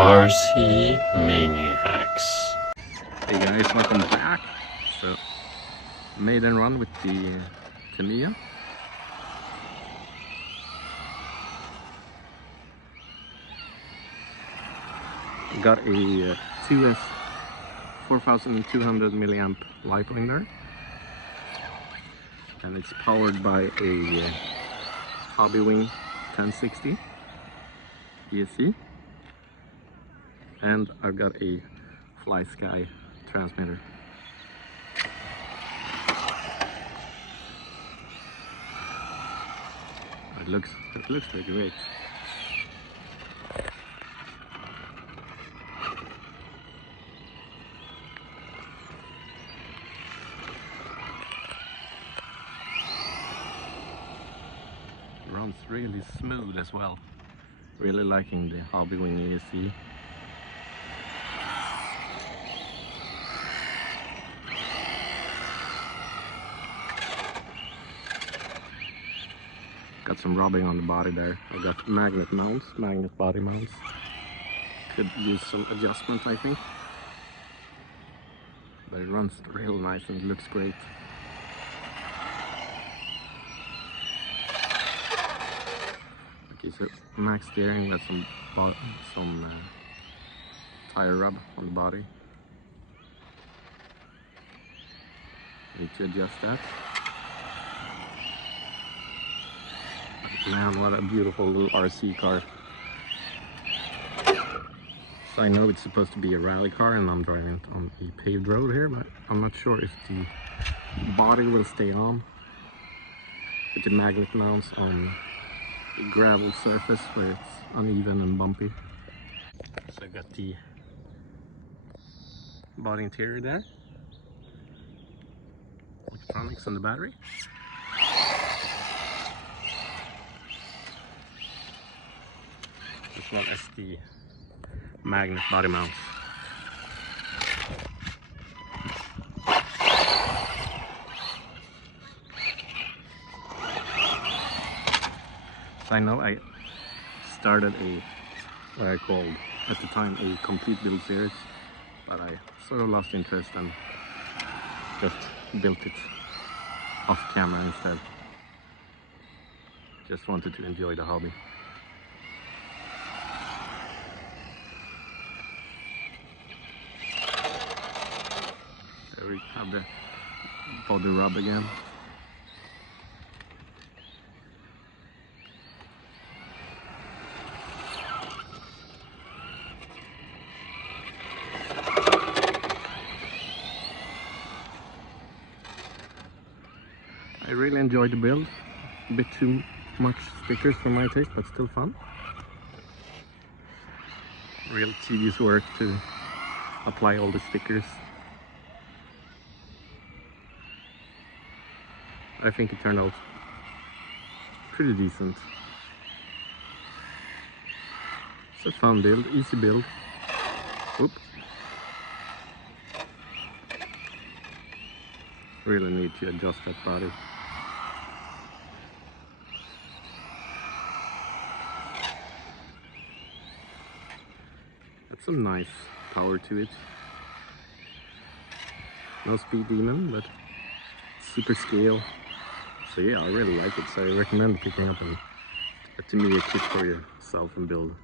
RC Maniacs. Hey guys, welcome back. So, maiden run with the Tamiya. Got a 2S 4200 milliamp lipo in there, and it's powered by a Hobbywing 1060 ESC, and I've got a Fly Sky transmitter. It looks pretty great. Runs really smooth as well. Really liking the Hobbywing ESC. Got some rubbing on the body there. I got magnet body mounts. Could use some adjustment, I think. But it runs real nice and it looks great. Okay, so max steering with some tire rub on the body. Need to adjust that. Man, what a beautiful little RC car. So I know it's supposed to be a rally car and I'm driving it on a paved road here, but I'm not sure if the body will stay on with the magnet mounts on a gravel surface where it's uneven and bumpy. So I got the body interior there, electronics on the battery. As well as the magnet body mounts. So I know I started what I called at the time a complete build series, but I sort of lost interest and just built it off camera instead. Just wanted to enjoy the hobby. There we have the body rub again. I really enjoyed the build. A bit too much stickers for my taste, but still fun. Real tedious work to apply all the stickers. I think it turned out pretty decent. It's a fun build, easy build. Oop. Really need to adjust that body. Got some nice power to it. No speed demon, but super scale. So yeah, I really like it. So I recommend picking up a Tamiya kit for yourself and build.